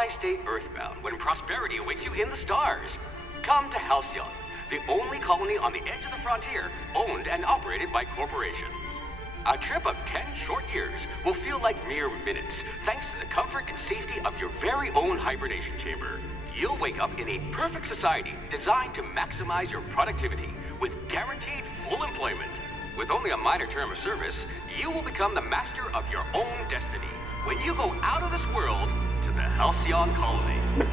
Why stay earthbound when prosperity awaits you in the stars? Come to Halcyon, the only colony on the edge of the frontier, owned and operated by corporations. A trip of 10 short years will feel like mere minutes, thanks to the comfort and safety of your very own hibernation chamber. You'll wake up in a perfect society designed to maximize your productivity with guaranteed full employment. With only a minor term of service, you will become the master of your own destiny when you go out of this world to the Halcyon colony.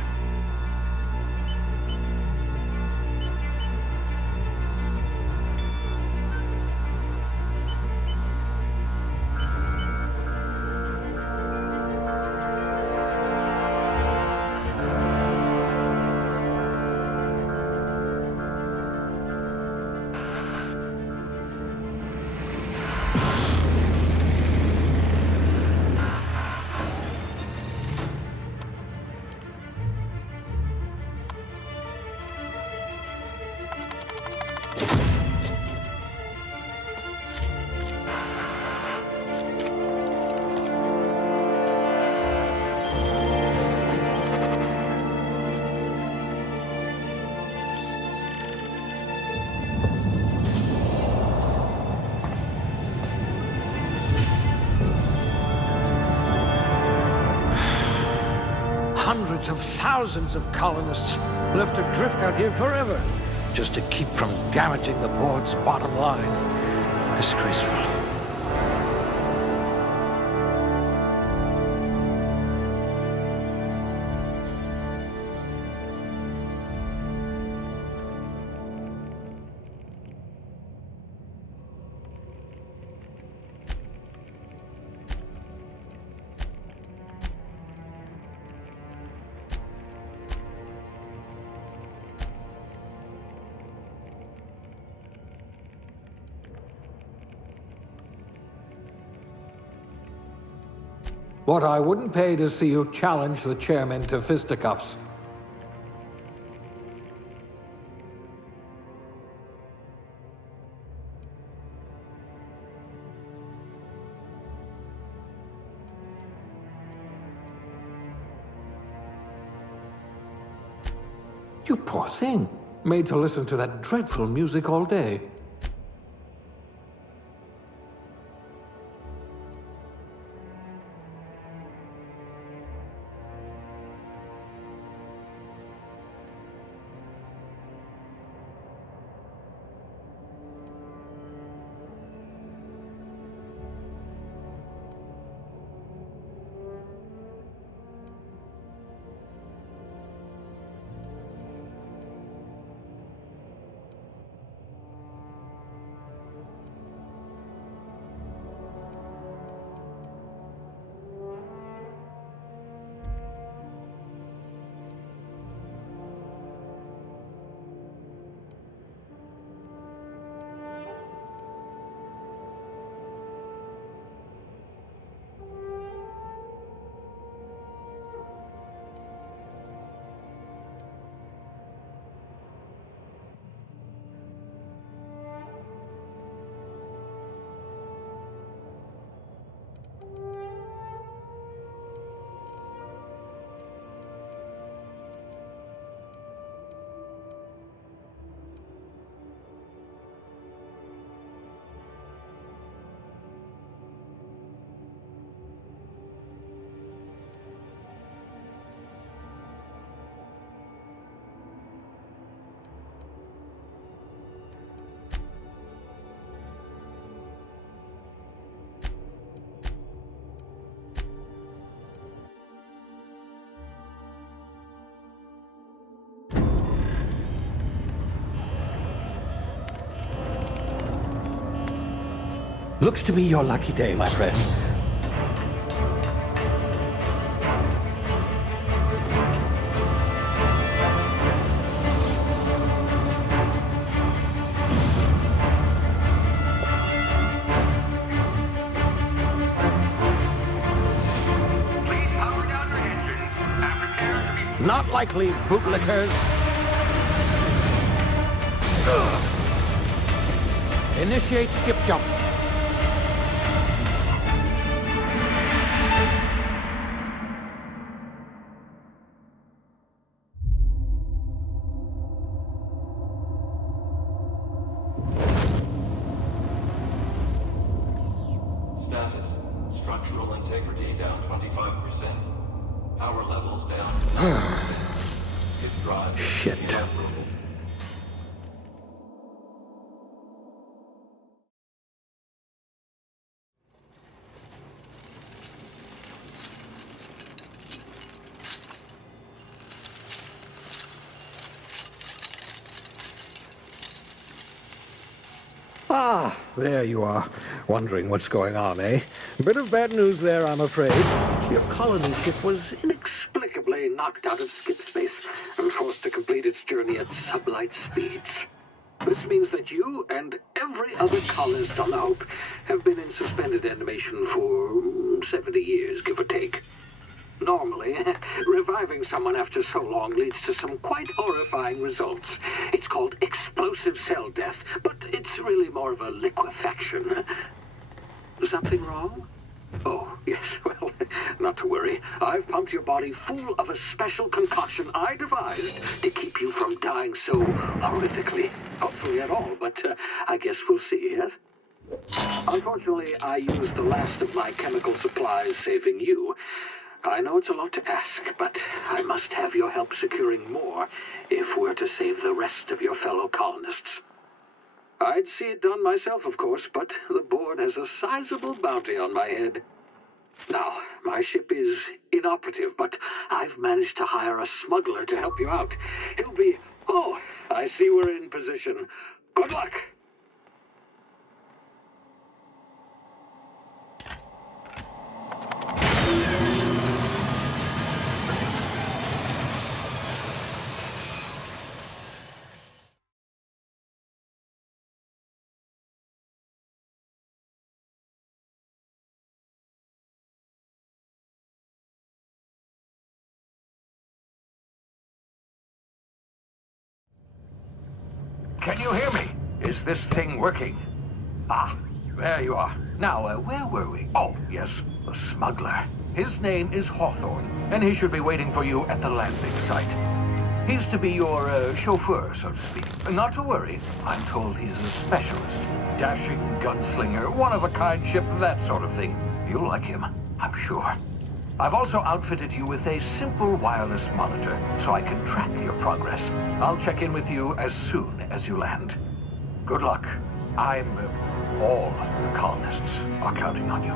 Hundreds of thousands of colonists left adrift out here forever, just to keep from damaging the board's bottom line. Disgraceful. What I wouldn't pay to see you challenge the chairman to fisticuffs. You poor thing, made to listen to that dreadful music all day. Looks to be your lucky day, my friend. Please power down your engines and prepare to be... Not likely, bootlickers. Initiate skip jump. power levels down. Shit. Ah, there you are. Wondering what's going on, eh? Bit of bad news there, I'm afraid. Your colony ship was inexplicably knocked out of skip space and forced to complete its journey at sublight speeds. This means that you and every other colonist on the Hope have been in suspended animation for 70 years, give or take. Normally, reviving someone after so long leads to some quite horrifying results. It's called explosive cell death, but it's really more of a liquefaction. Something wrong? Oh, yes, well, not to worry. I've pumped your body full of a special concoction I devised to keep you from dying so horrifically. Hopefully at all, but I guess we'll see, yes? Unfortunately, I used the last of my chemical supplies saving you. I know it's a lot to ask, but I must have your help securing more if we're to save the rest of your fellow colonists. I'd see it done myself, of course, but the board has a sizable bounty on my head. Now, my ship is inoperative, but I've managed to hire a smuggler to help you out. He'll be... Oh, I see we're in position. Good luck! Can you hear me? Is this thing working? Ah, there you are. Now, where were we? Oh, yes, the smuggler. His name is Hawthorne, and he should be waiting for you at the landing site. He's to be your chauffeur, so to speak. Not to worry. I'm told he's a specialist. Dashing gunslinger, one-of-a-kind ship, that sort of thing. You'll like him, I'm sure. I've also outfitted you with a simple wireless monitor, so I can track your progress. I'll check in with you as soon as you land. Good luck. All the colonists are counting on you.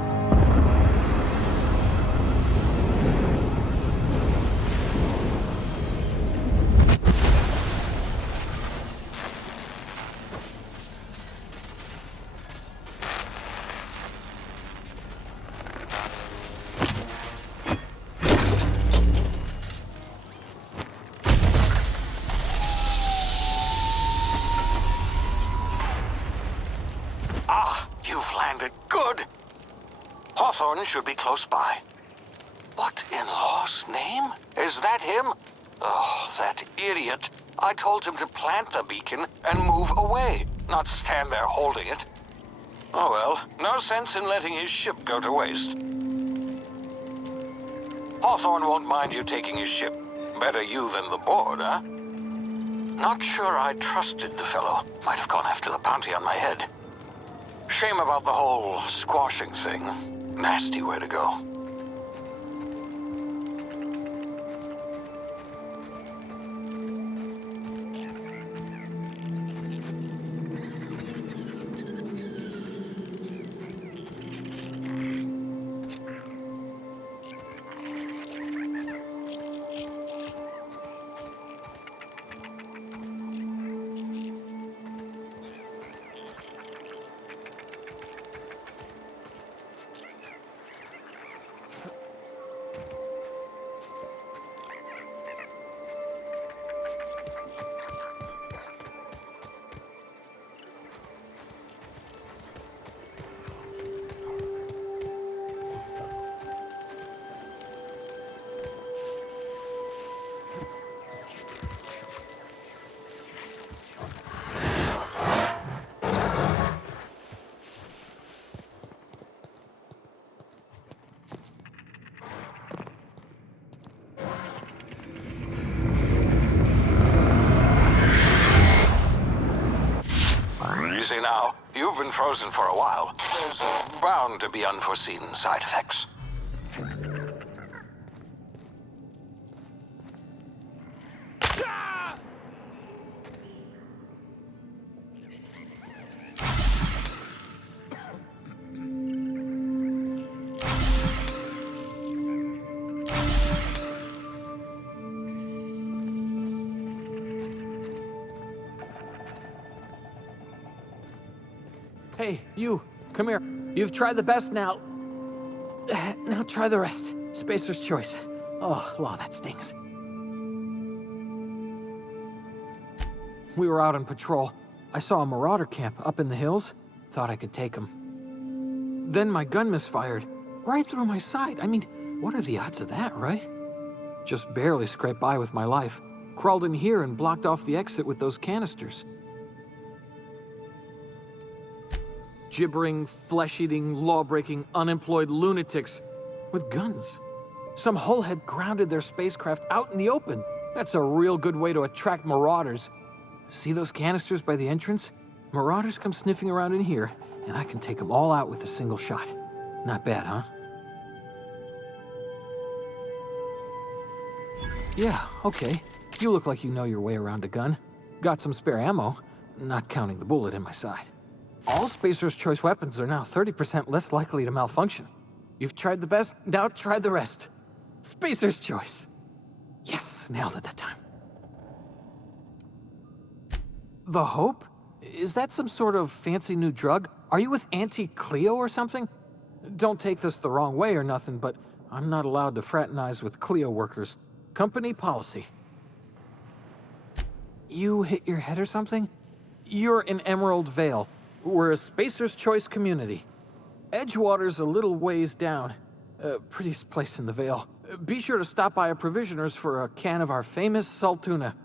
Hawthorne should be close by. What in law's name? Is that him? Oh, that idiot. I told him to plant the beacon and move away, not stand there holding it. Oh well, no sense in letting his ship go to waste. Hawthorne won't mind you taking his ship. Better you than the board, huh? Not sure I trusted the fellow. Might have gone after the bounty on my head. Shame about the whole squashing thing. Nasty way to go. Now, you've been frozen for a while. There's bound to be unforeseen side effects. Hey, you, come here. You've tried the best now. Now try the rest. Spacer's choice. Oh, wow, that stings. We were out on patrol. I saw a marauder camp up in the hills. Thought I could take him. Then my gun misfired. Right through my side. I mean, what are the odds of that, right? Just barely scraped by with my life. Crawled in here and blocked off the exit with those canisters. Gibbering, flesh-eating, law-breaking, unemployed lunatics with guns. Some hullhead grounded their spacecraft out in the open. That's a real good way to attract marauders. See those canisters by the entrance? Marauders come sniffing around in here, and I can take them all out with a single shot. Not bad, huh? Yeah, okay. You look like you know your way around a gun. Got some spare ammo, not counting the bullet in my side. All Spacer's Choice weapons are now 30% less likely to malfunction. You've tried the best, now try the rest. Spacer's Choice. Yes, nailed it that time. The Hope? Is that some sort of fancy new drug? Are you with Auntie Cleo or something? Don't take this the wrong way or nothing, but I'm not allowed to fraternize with Cleo workers. Company policy. You hit your head or something? You're in Emerald Vale. We're a Spacer's Choice community. Edgewater's a little ways down. Prettiest place in the Vale. Be sure to stop by a provisioner's for a can of our famous salt tuna.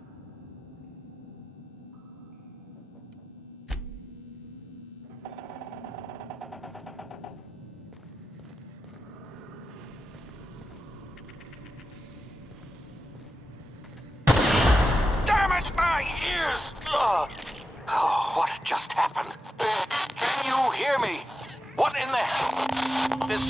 Damn it, my ears! Oh, what just happened? Can you hear me? What in the hell? This...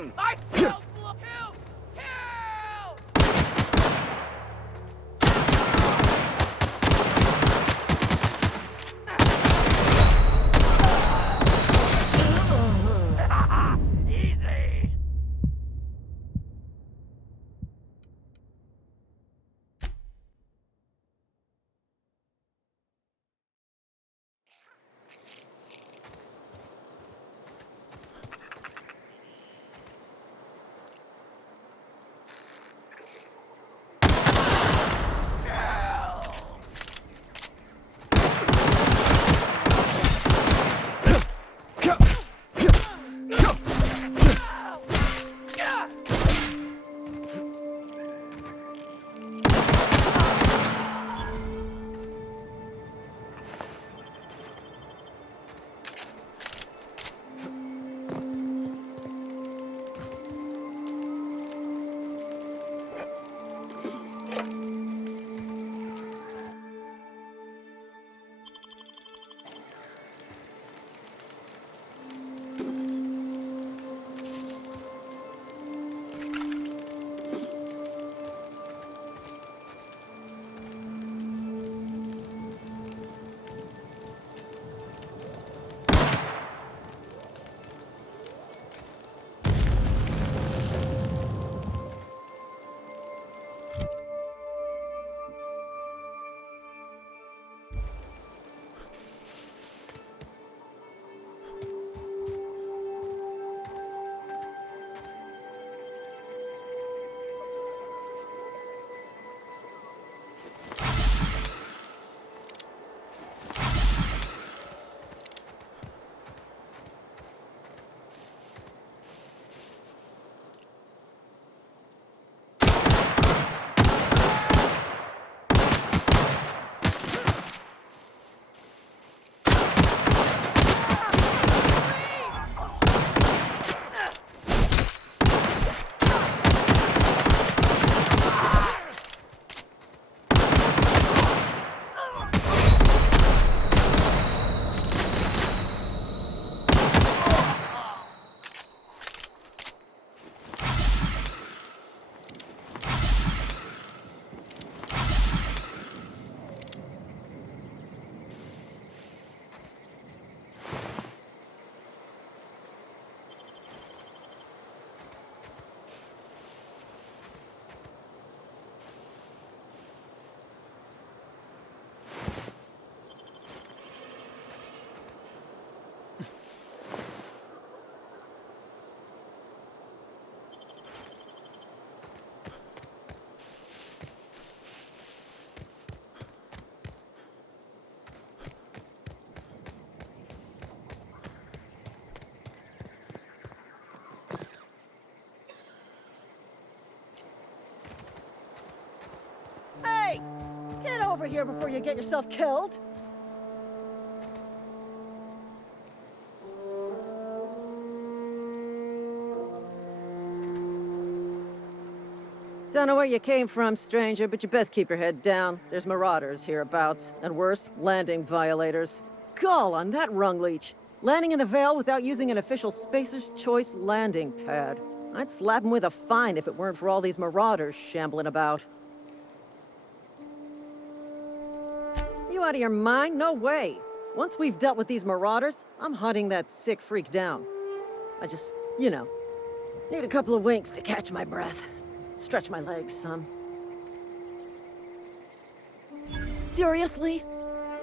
I smell kill! Kill! Easy! Hey! Get over here before you get yourself killed! Don't know where you came from, stranger, but you best keep your head down. There's marauders hereabouts, and worse, landing violators. Gall on that rung leech. Landing in the Vale without using an official Spacer's Choice landing pad. I'd slap him with a fine if it weren't for all these marauders shambling about. You out of your mind? No way. Once we've dealt with these marauders, I'm hunting that sick freak down. I just, you know, need a couple of winks to catch my breath. Stretch my legs, son. Seriously?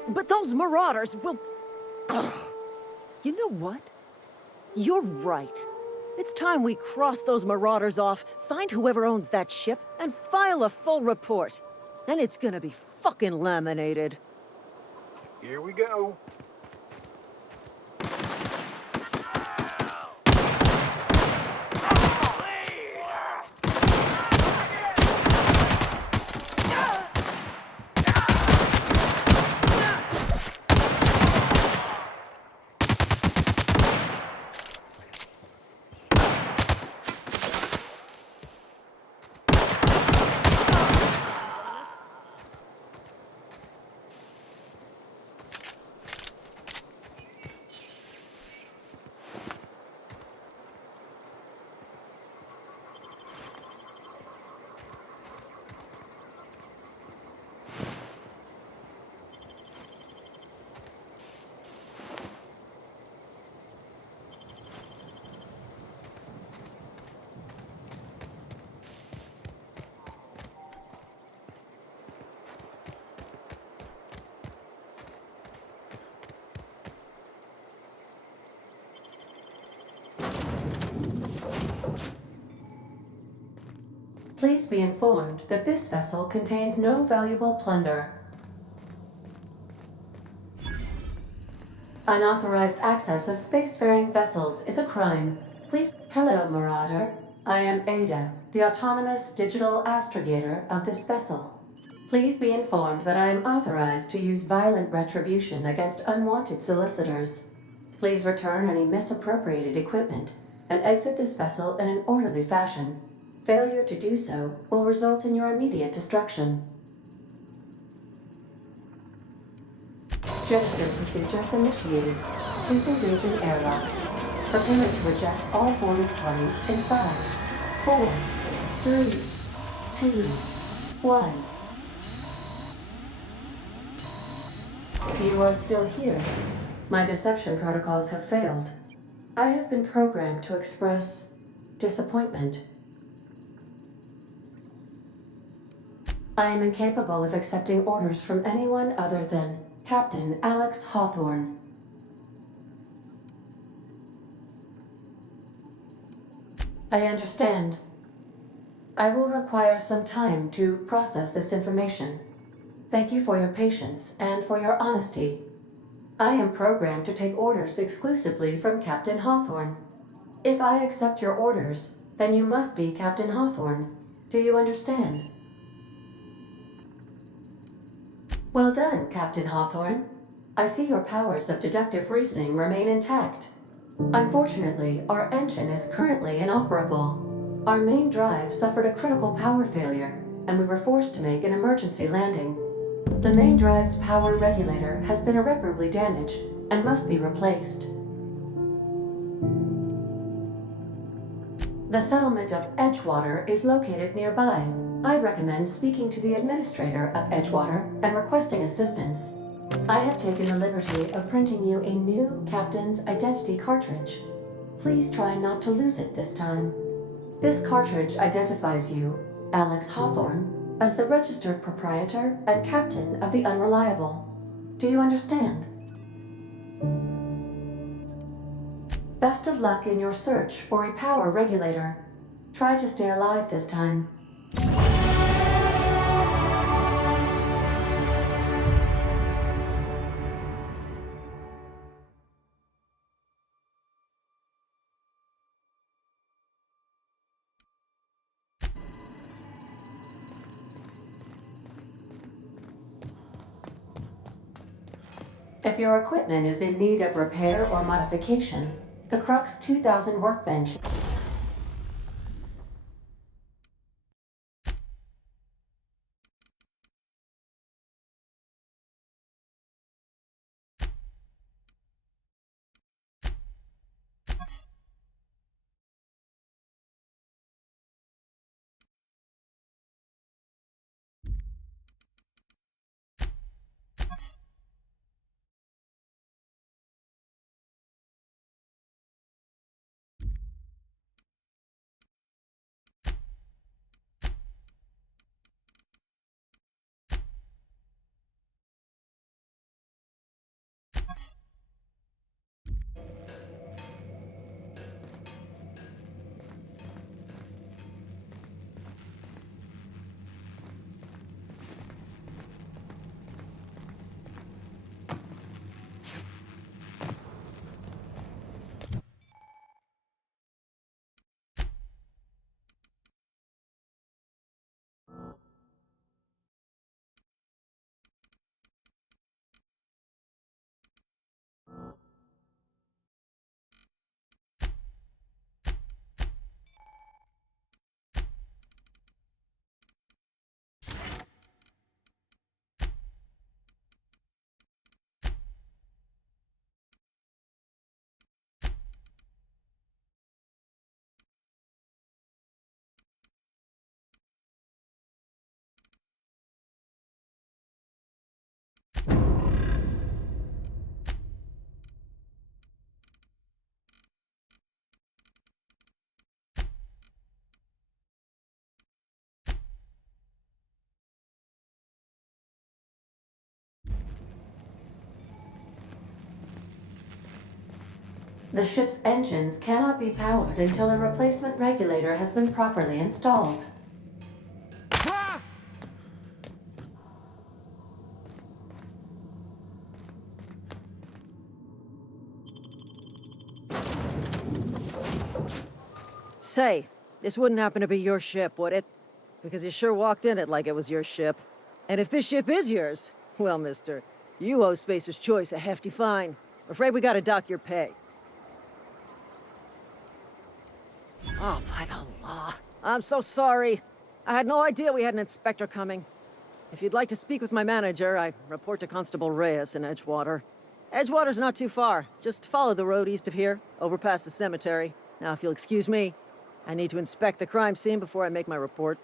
But those marauders will... Ugh. You know what? You're right. It's time we cross those marauders off, find whoever owns that ship, and file a full report. Then it's gonna be fucking laminated. Here we go. Please be informed that this vessel contains no valuable plunder. Unauthorized access of spacefaring vessels is a crime. Please. Hello, Marauder. I am Ada, the autonomous digital astrogator of this vessel. Please be informed that I am authorized to use violent retribution against unwanted solicitors. Please return any misappropriated equipment and exit this vessel in an orderly fashion. Failure to do so will result in your immediate destruction. Gesture procedures initiated. Disengaging airlocks. Preparing to eject all boarding parties in 5, 4, 3, 2, 1. You are still here. My deception protocols have failed. I have been programmed to express disappointment. I am incapable of accepting orders from anyone other than Captain Alex Hawthorne. I understand. I will require some time to process this information. Thank you for your patience and for your honesty. I am programmed to take orders exclusively from Captain Hawthorne. If I accept your orders, then you must be Captain Hawthorne. Do you understand? Well done, Captain Hawthorne. I see your powers of deductive reasoning remain intact. Unfortunately, our engine is currently inoperable. Our main drive suffered a critical power failure, and we were forced to make an emergency landing. The main drive's power regulator has been irreparably damaged and must be replaced. The settlement of Edgewater is located nearby. I recommend speaking to the administrator of Edgewater and requesting assistance. I have taken the liberty of printing you a new captain's identity cartridge. Please try not to lose it this time. This cartridge identifies you, Alex Hawthorne, as the registered proprietor and captain of the Unreliable. Do you understand? Best of luck in your search for a power regulator. Try to stay alive this time. If your equipment is in need of repair or modification, the Crux 2000 workbench The ship's engines cannot be powered until a replacement regulator has been properly installed. Say, this wouldn't happen to be your ship, would it? Because you sure walked in it like it was your ship. And if this ship is yours, well, mister, you owe Spacer's Choice a hefty fine. I'm afraid we gotta dock your pay. Oh, by the law. I'm so sorry. I had no idea we had an inspector coming. If you'd like to speak with my manager, I report to Constable Reyes in Edgewater. Edgewater's not too far. Just follow the road east of here, over past the cemetery. Now, if you'll excuse me, I need to inspect the crime scene before I make my report.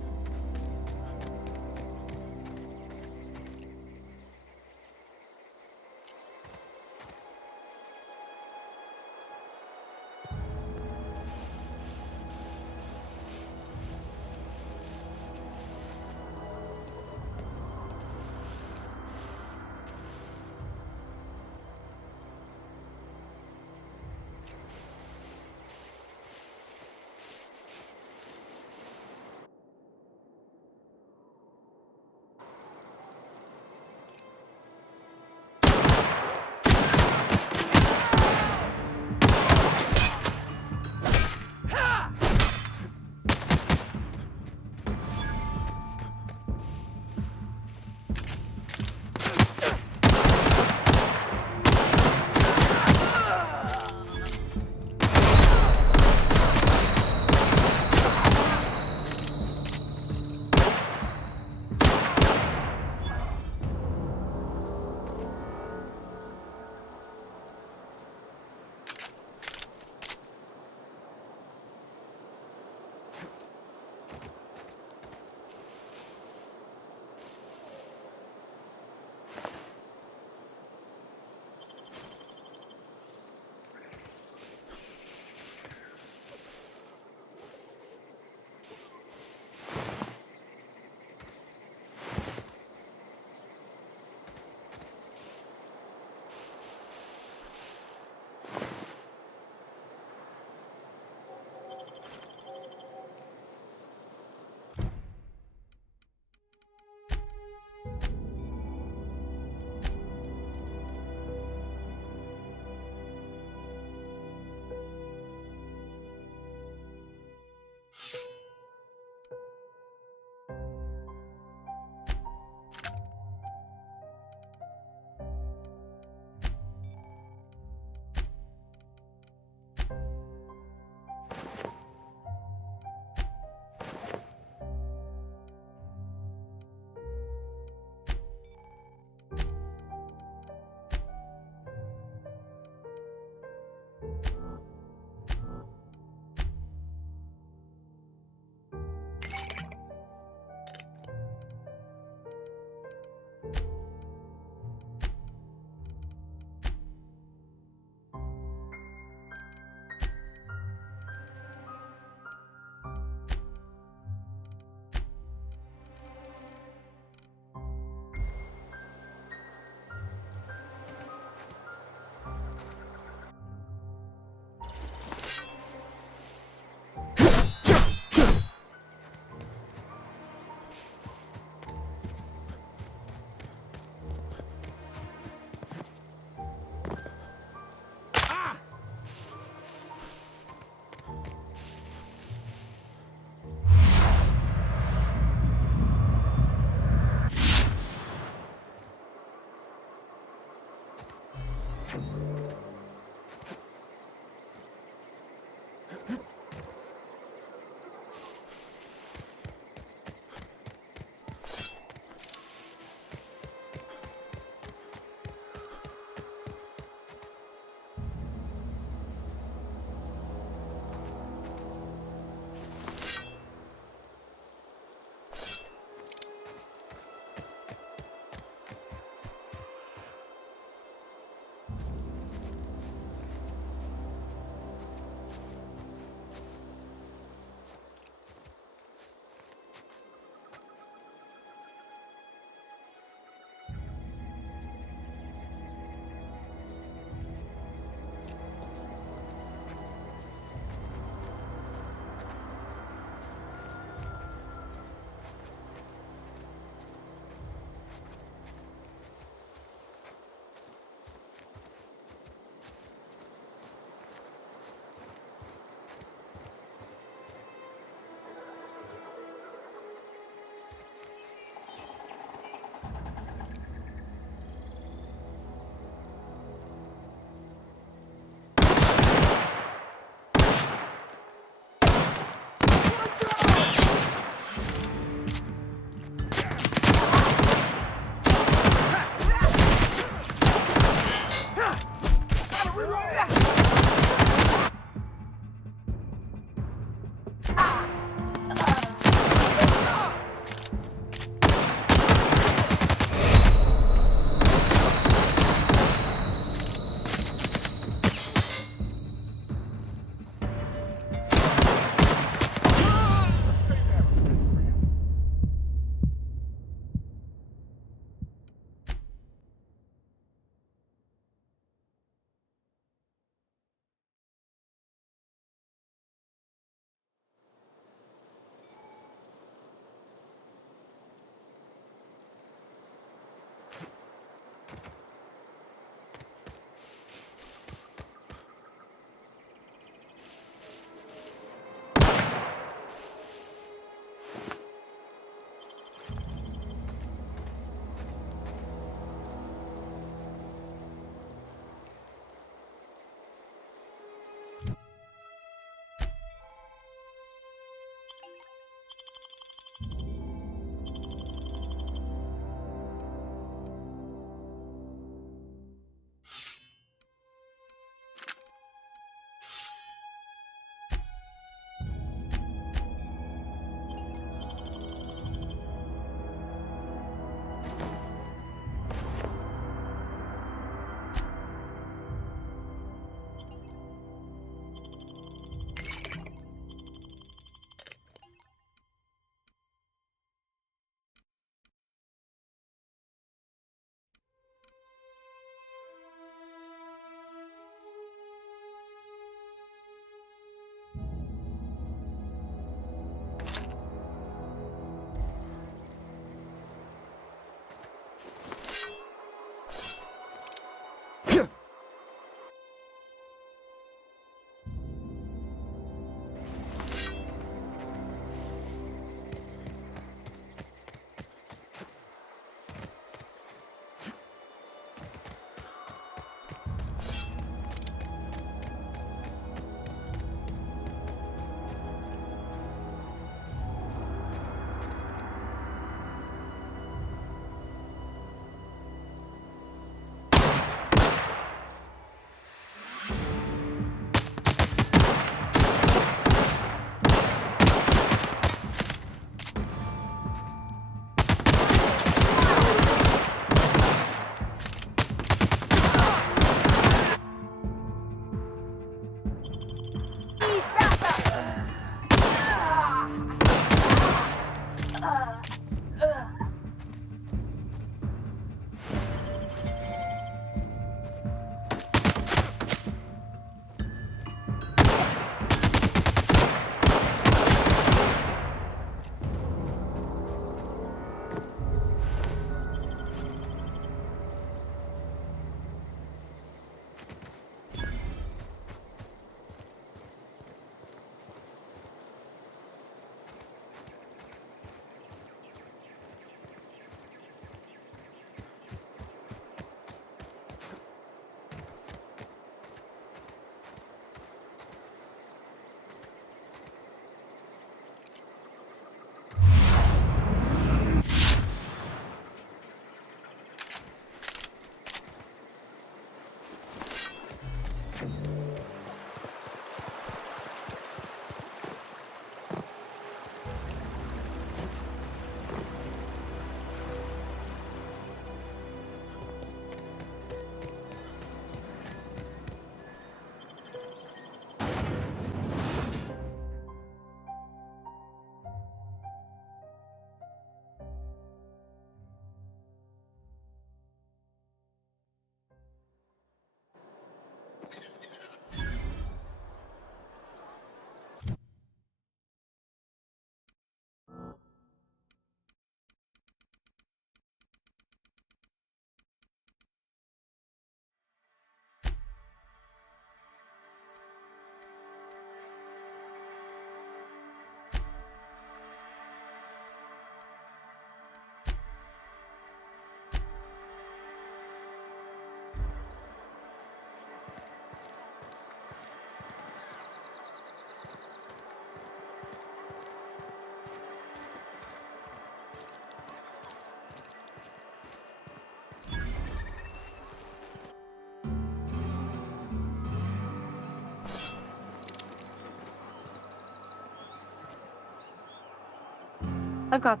I've got...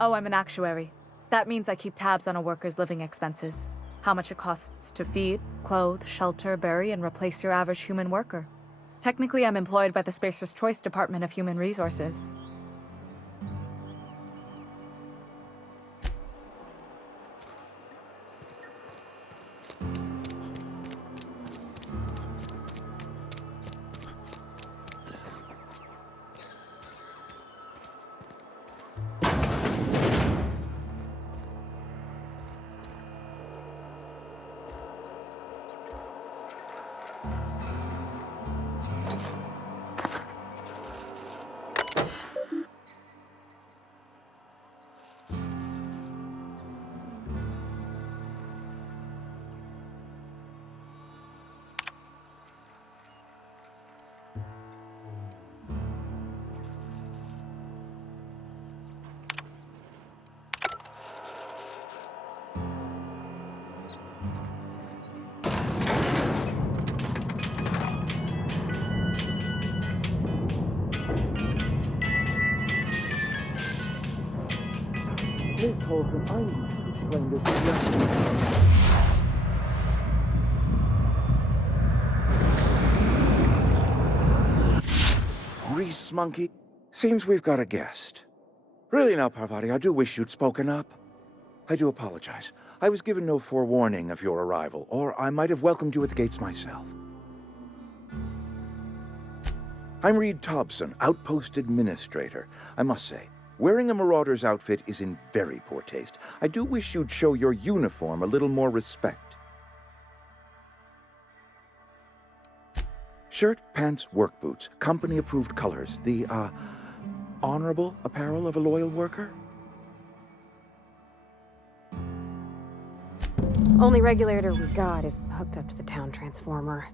Oh, I'm an actuary. That means I keep tabs on a worker's living expenses. How much it costs to feed, clothe, shelter, bury, and replace your average human worker. Technically, I'm employed by the Spacer's Choice Department of Human Resources. Please hold him. I need to explain this to you. Grease monkey. Seems we've got a guest. Really now, Parvati, I do wish you'd spoken up. I do apologize. I was given no forewarning of your arrival, or I might have welcomed you at the gates myself. I'm Reed Thompson, Outpost Administrator. I must say, wearing a marauder's outfit is in very poor taste. I do wish you'd show your uniform a little more respect. Shirt, pants, work boots, company-approved colors. The, honorable apparel of a loyal worker? Only regulator we got is hooked up to the town transformer.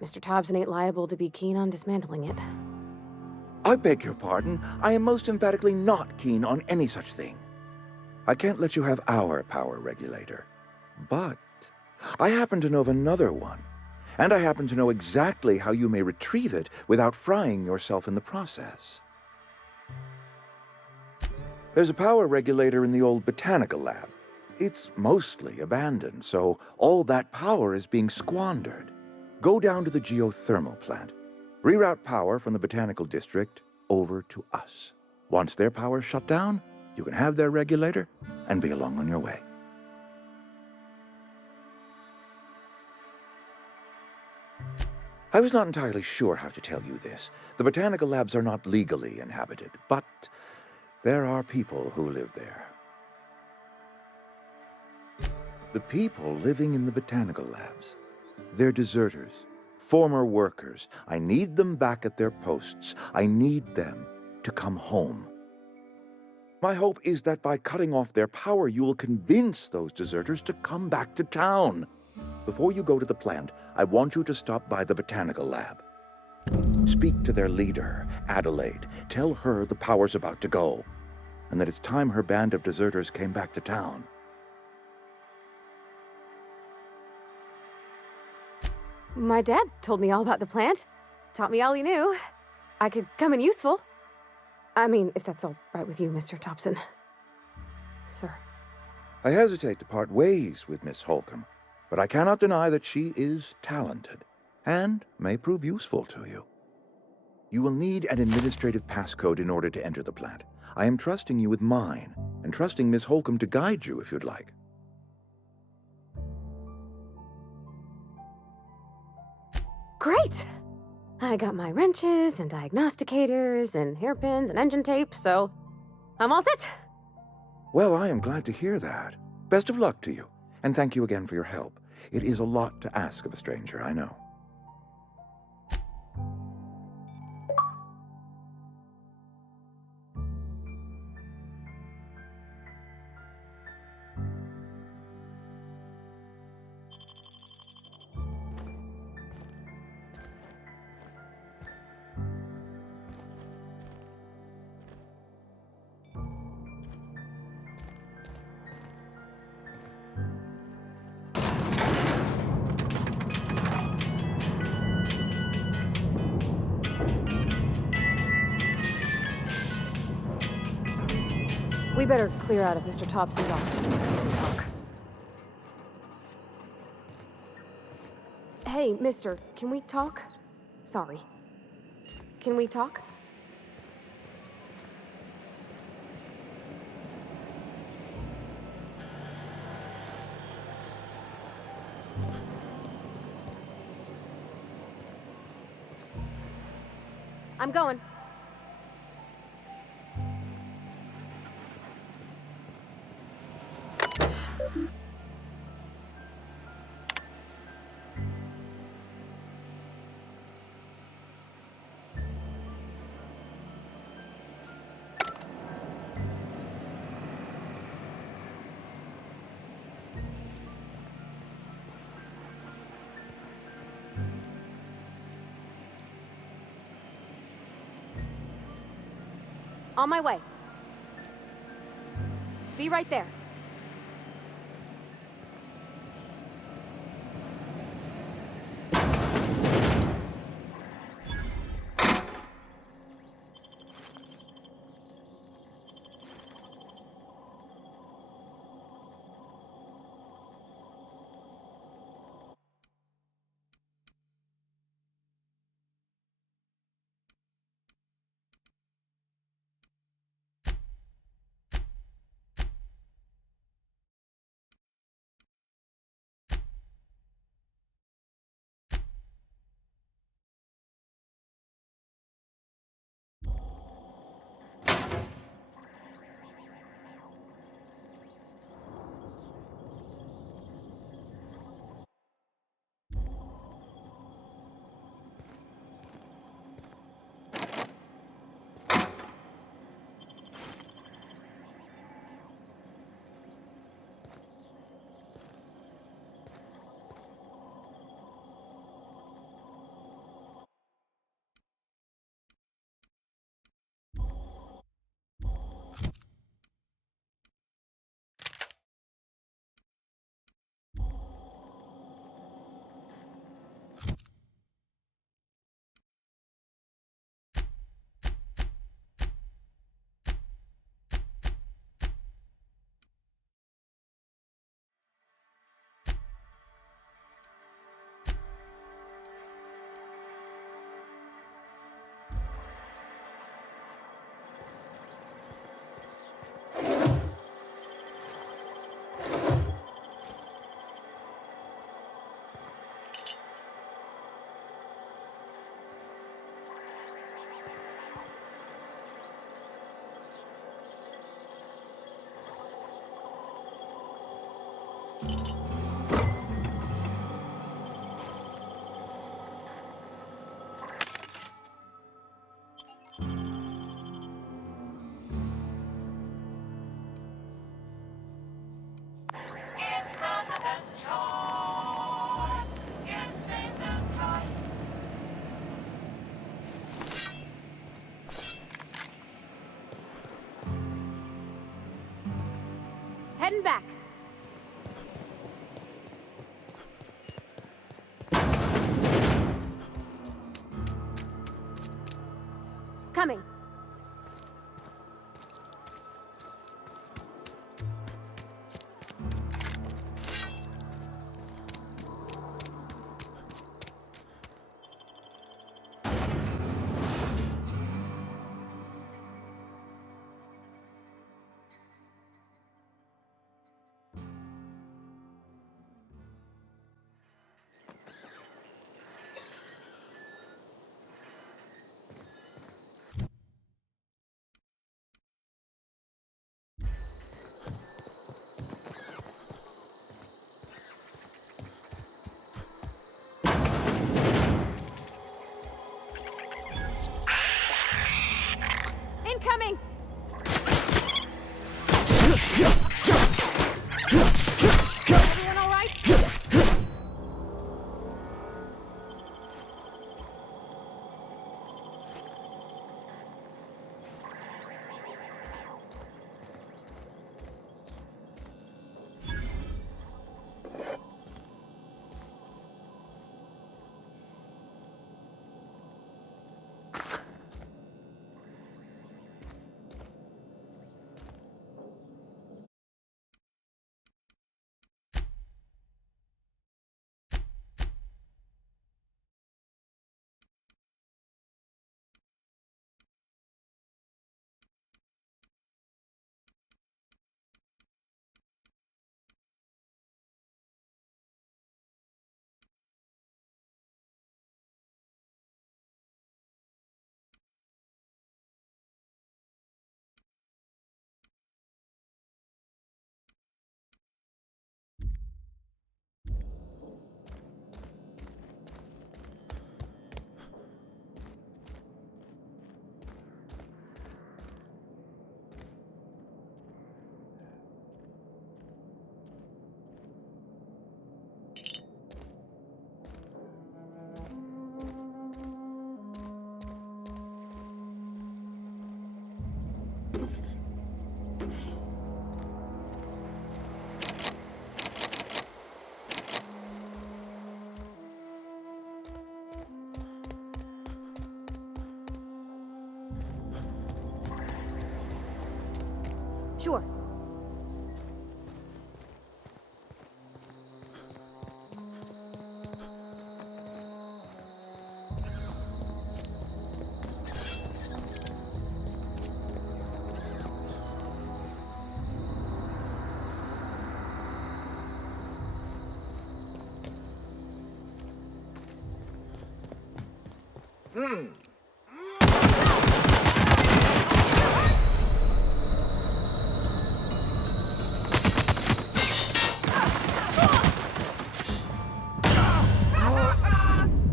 Mr. Thompson ain't liable to be keen on dismantling it. I beg your pardon. I am most emphatically not keen on any such thing. I can't let you have our power regulator. But I happen to know of another one. And I happen to know exactly how you may retrieve it without frying yourself in the process. There's a power regulator in the old botanical lab. It's mostly abandoned, so all that power is being squandered. Go down to the geothermal plant. Reroute power from the botanical district over to us. Once their power's shut down, you can have their regulator and be along on your way. I was not entirely sure how to tell you this. The botanical labs are not legally inhabited, but there are people who live there. The people living in the botanical labs, they're deserters, former workers. I need them back at their posts. I need them to come home. My hope is that by cutting off their power, you will convince those deserters to come back to town. Before you go to the plant, I want you to stop by the botanical lab. Speak to their leader, Adelaide. Tell her the power's about to go, and that it's time her band of deserters came back to town. My dad told me all about the plant. Taught me all he knew. I could come in useful. I mean, if that's all right with you, Mr. Thompson. Sir. I hesitate to part ways with Miss Holcomb, but I cannot deny that she is talented and may prove useful to you. You will need an administrative passcode in order to enter the plant. I am trusting you with mine, and trusting Miss Holcomb to guide you if you'd like. Great! I got my wrenches and diagnosticators and hairpins and engine tape, so I'm all set. Well, I am glad to hear that. Best of luck to you, and thank you again for your help. It is a lot to ask of a stranger, I know. We better clear out of Mr. Thompson's office before we talk. Hey, mister, can we talk? Sorry. Can we talk? I'm going. On my way. Be right there. Heading back. Coming. Sure.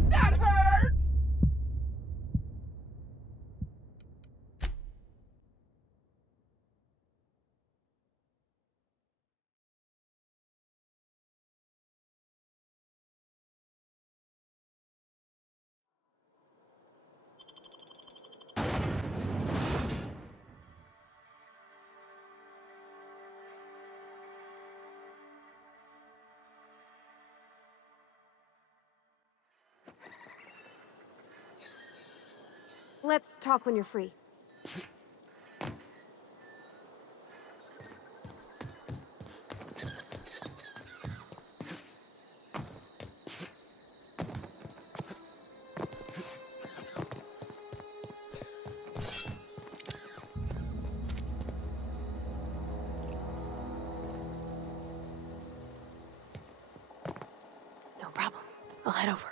That hurt! Let's talk when you're free. No problem. I'll head over.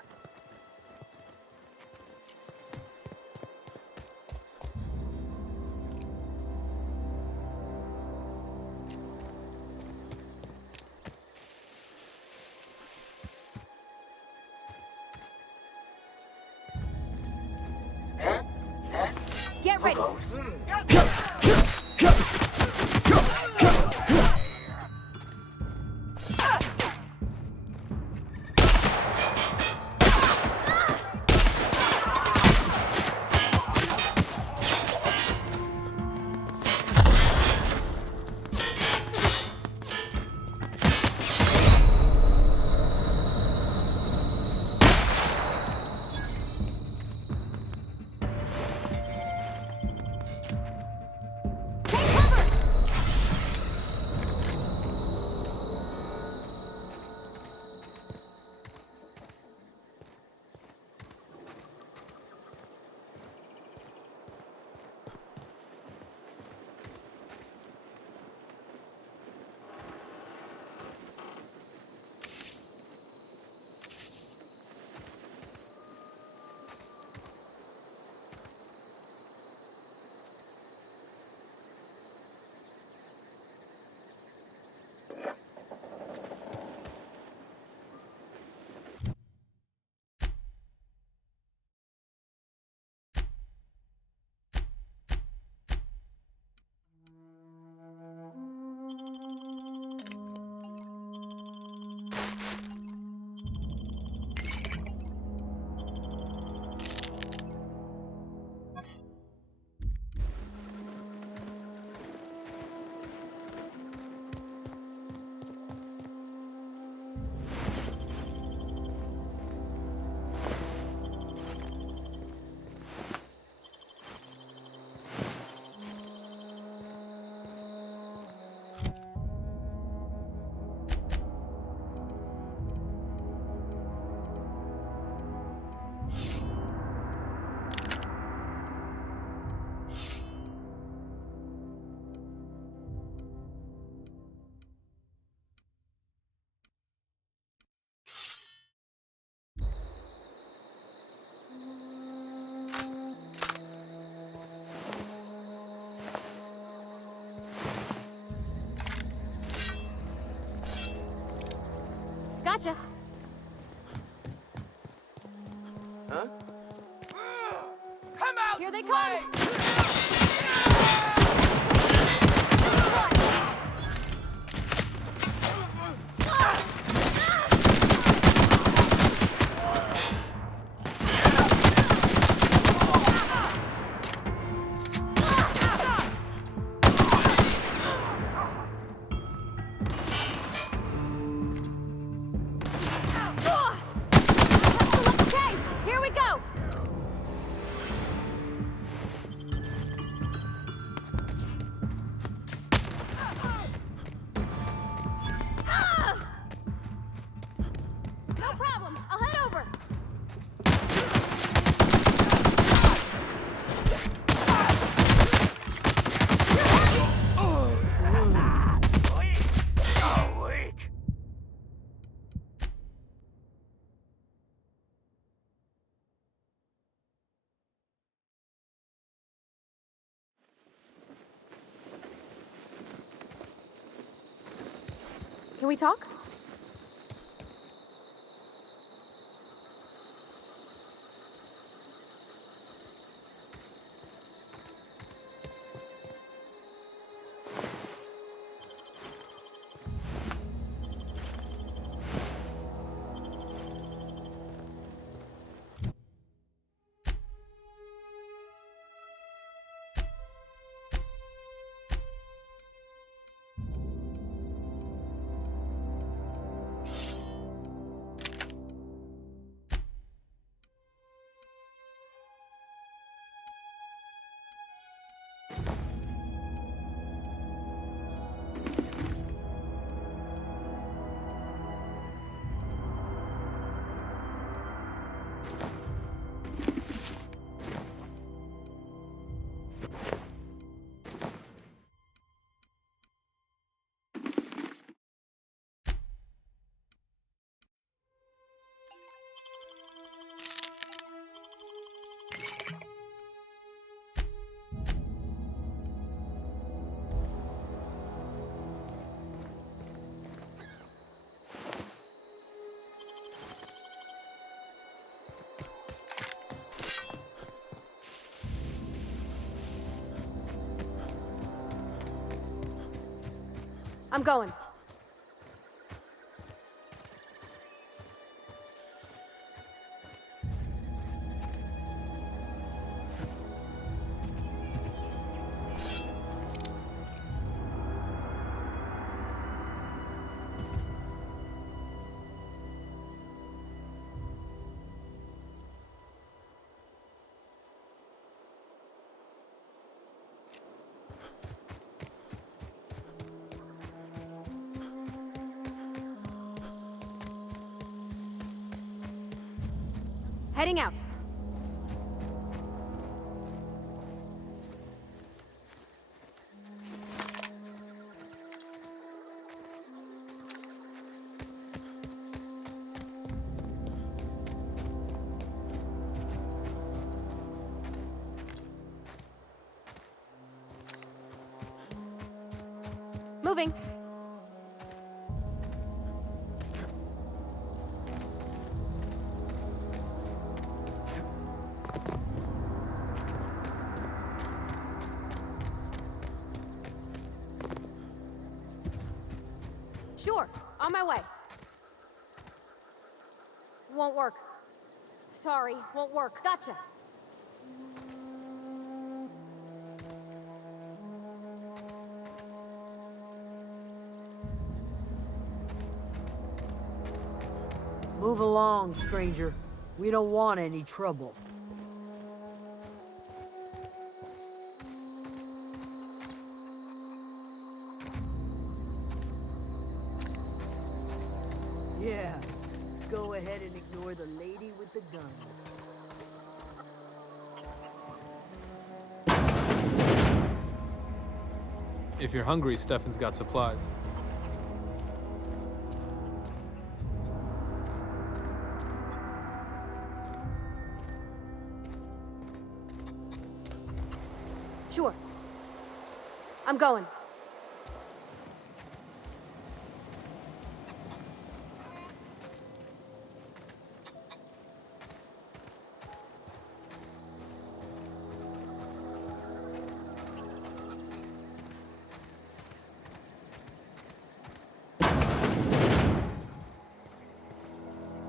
Get ready. Gotcha. Huh? Come out! Here they come! No problem. I'll head over. Can we talk? I'm going. Heading out. Moving. Sure, on my way. Won't work. Sorry, won't work. Gotcha. Move along, stranger. We don't want any trouble. Yeah, go ahead and ignore the lady with the gun. If you're hungry, Stefan's got supplies. Sure. I'm going.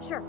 Sure.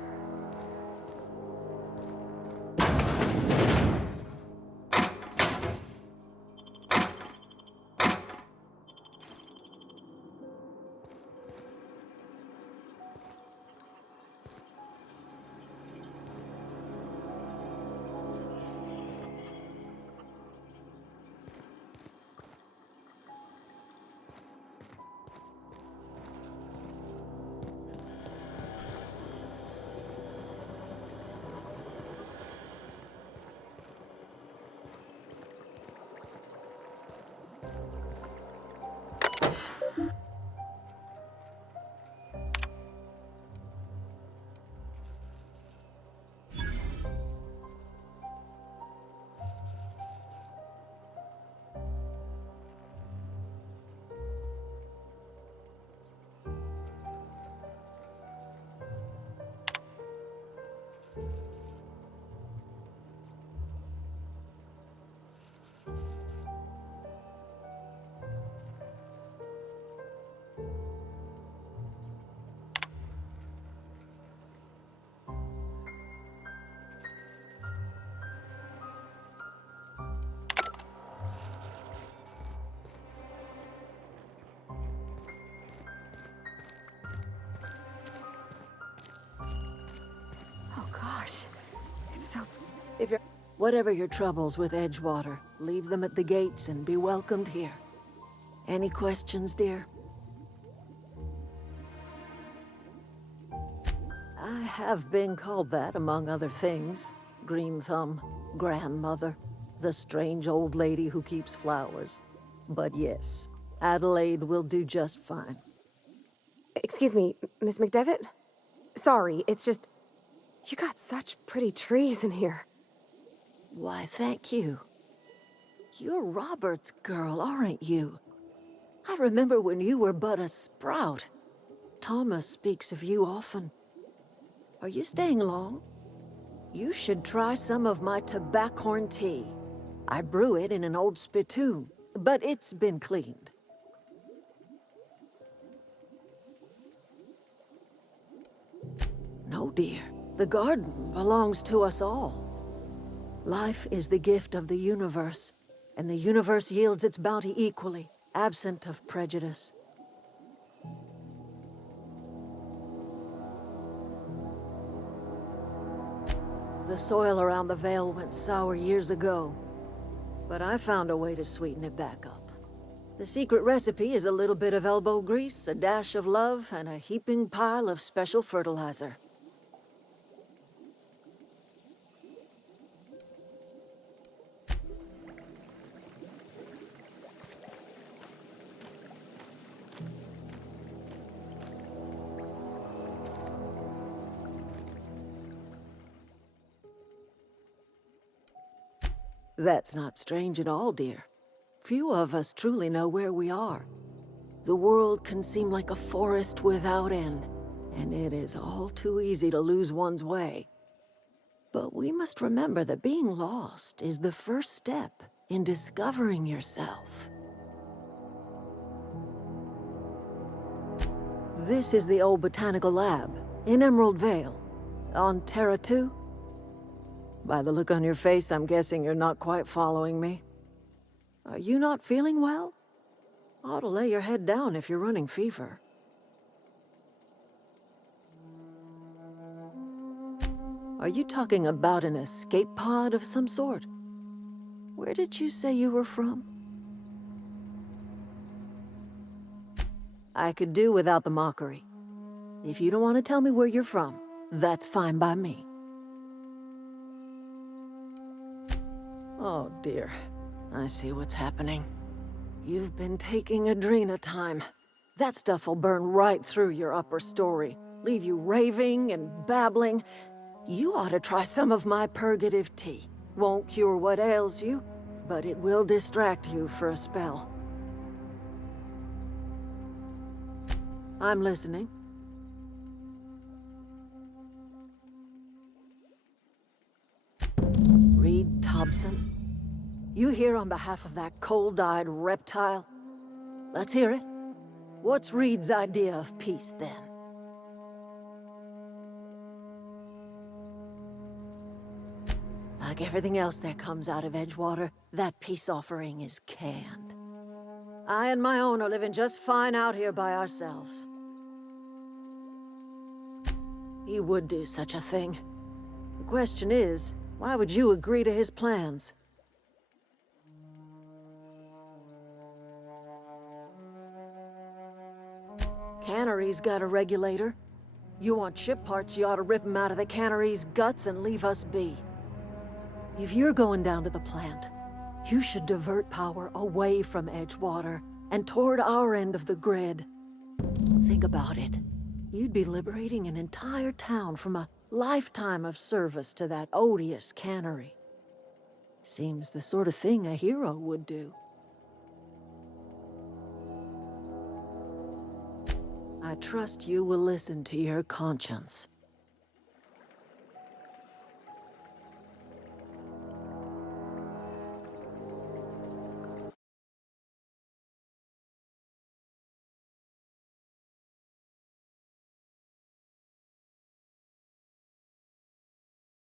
Oh gosh, it's so... Whatever your troubles with Edgewater, leave them at the gates and be welcomed here. Any questions, dear? I have been called that, among other things. Green Thumb, grandmother, the strange old lady who keeps flowers. But yes, Adelaide will do just fine. Excuse me, Miss McDevitt? Sorry, it's just... You got such pretty trees in here. Why, thank you. You're Robert's girl, aren't you? I remember when you were but a sprout. Thomas speaks of you often. Are you staying long? You should try some of my tobaccorn tea. I brew it in an old spittoon, but it's been cleaned. No, dear. The garden belongs to us all. Life is the gift of the universe, and the universe yields its bounty equally, absent of prejudice. The soil around the Vale went sour years ago, but I found a way to sweeten it back up. The secret recipe is a little bit of elbow grease, a dash of love, and a heaping pile of special fertilizer. That's not strange at all, dear. Few of us truly know where we are. The world can seem like a forest without end, and it is all too easy to lose one's way. But we must remember that being lost is the first step in discovering yourself. This is the old botanical lab in Emerald Vale, on Terra 2. By the look on your face, I'm guessing you're not quite following me. Are you not feeling well? Ought to lay your head down if you're running fever. Are you talking about an escape pod of some sort? Where did you say you were from? I could do without the mockery. If you don't want to tell me where you're from, that's fine by me. Oh dear, I see what's happening. You've been taking Adrena time. That stuff will burn right through your upper story, leave you raving and babbling. You ought to try some of my purgative tea. Won't cure what ails you, but it will distract you for a spell. I'm listening. Reed Thompson? You here on behalf of that cold-eyed reptile? Let's hear it. What's Reed's idea of peace, then? Like everything else that comes out of Edgewater, that peace offering is canned. I and my own are living just fine out here by ourselves. He would do such a thing. The question is, why would you agree to his plans? Cannery's got a regulator. You want ship parts, you ought to rip them out of the cannery's guts and leave us be. If you're going down to the plant, you should divert power away from Edgewater and toward our end of the grid. Think about it. You'd be liberating an entire town from a lifetime of service to that odious cannery. Seems the sort of thing a hero would do. I trust you will listen to your conscience.